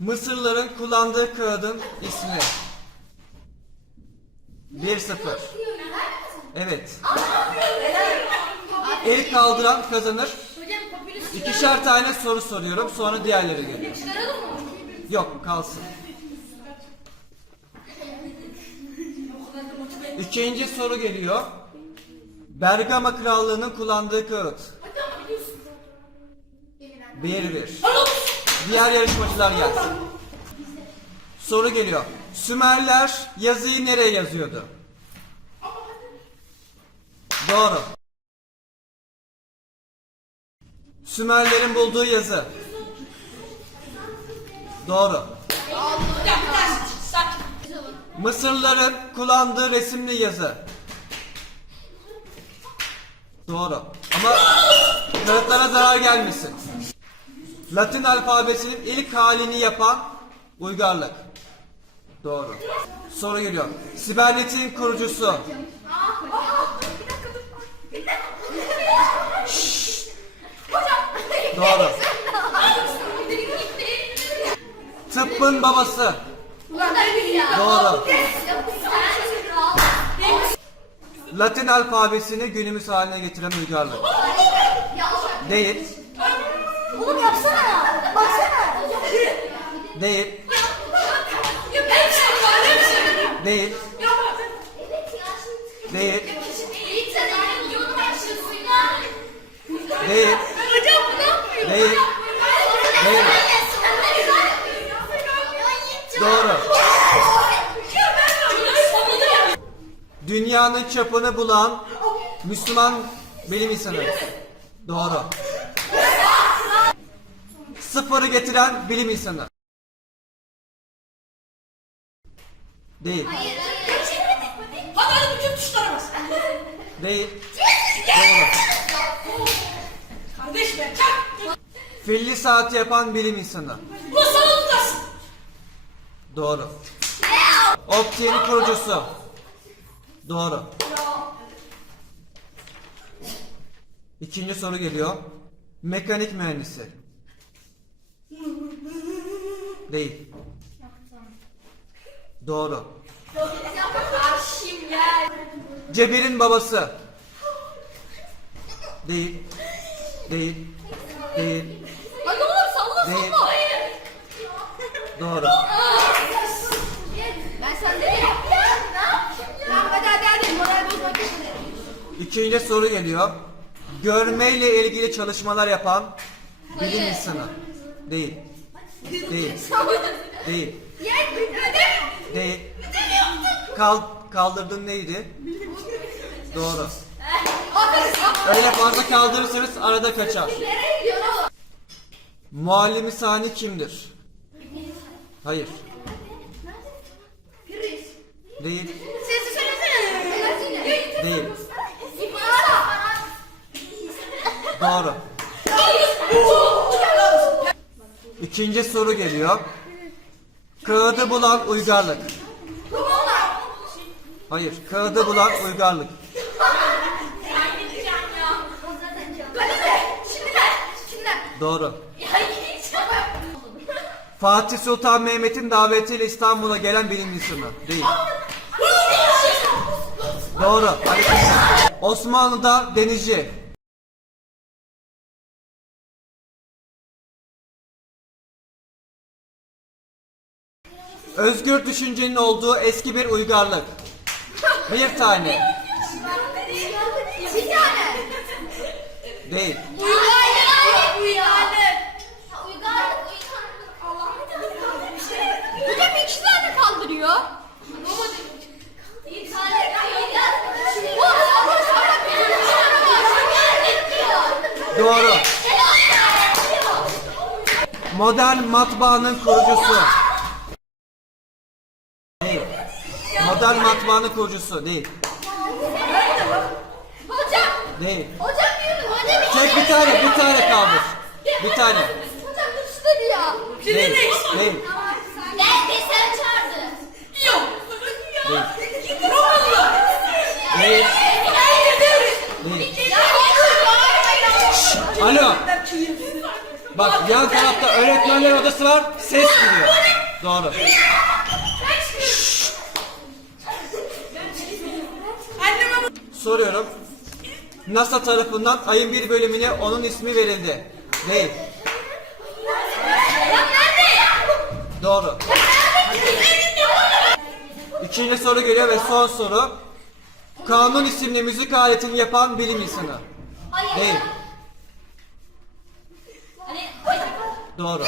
Mısırlıların kullandığı kağıdın ismi. 1-0. Evet. El kaldıran kazanır. İkişer tane soru soruyorum. Sonra diğerleri geliyor. Yok kalsın. İkinci soru geliyor. Bergama Krallığı'nın kullandığı kağıt. 1-1. Diğer yarışmacılar gelsin. Soru geliyor. Sümerler yazıyı nereye yazıyordu? Doğru. Sümerlerin bulduğu yazı. Doğru. Mısırlıların kullandığı resimli yazı. Doğru. Ama kağıtlara zarar gelmesin. Latin alfabesinin ilk halini yapan uygarlık. Doğru. Soru geliyor. Sibernetin kurucusu. Doğru. Tıbbın babası. Doğru. Latin alfabesini günümüz haline getiren uygarlık. Değil. Oğlum yapsana. Baksana. Değil. Değil. Değil. Değil. Değil. Değil. Doğru. Dünyanın çapını bulan Müslüman bilim insanı. Doğru. Sıfırı getiren bilim insanı. Değil. Hadi hadi bütün tuşlara bas. Değil. Doğru. Kardeş be çak. Filli saati yapan bilim insanı. Bu sana tutarsın. Doğru. Optiğin kurucusu. Doğru. İkinci soru geliyor. Mekanik mühendisi. Değil. Doğru. Cebir'in babası. Değil. Değil. Değil. Hadi oğlum salla Değil. salla. Doğru. Ben sen de Tamam hadi hadi hadi moral bozmak istemiyorum. İkinci soru geliyor. Görmeyle ilgili çalışmalar yapan bilim insanı. Değil. Değil. Değil. Değil. Kal kaldırdın neydi? Doğru. Öyle fazla kaldırırsanız arada kaçar. Muallimi sani kimdir? Hayır. Değil. Değil. Doğru. İkinci soru geliyor. Kağıdı bulan uygarlık. Hayır, kağıdı bulan uygarlık. Doğru. Fatih Sultan Mehmet'in davetiyle İstanbul'a gelen bilim insanı. Değil. Doğru. Osmanlı'da denizci. Özgür düşüncenin olduğu eski bir uygarlık. Bir tane. Bir tane. Değil. Uygarlık. Uygarlık. Uygarlık. Hocam iki tane kaldırıyor. Bir tane Doğru. Modern matbaanın kurucusu. Değil. Modern matbaanın kurucusu değil. Hocam. Değil. Hocam diyorum. Hocam. Tek bir tane, bir tane kaldır. Bir tane. Hocam üstleri ya. Değil. Değil. Nerede sen çağırdın? Yok. Değil. Gidin oğlum. Değil. Değil. Alo. Bak yan tarafta öğretmenler odası var. Ses geliyor. Doğru. Soruyorum. NASA tarafından ayın bir bölümüne onun ismi verildi. Değil. Doğru. İkinci soru geliyor ve son soru. Kanun isimli müzik aletini yapan bilim insanı. Değil. Doğru.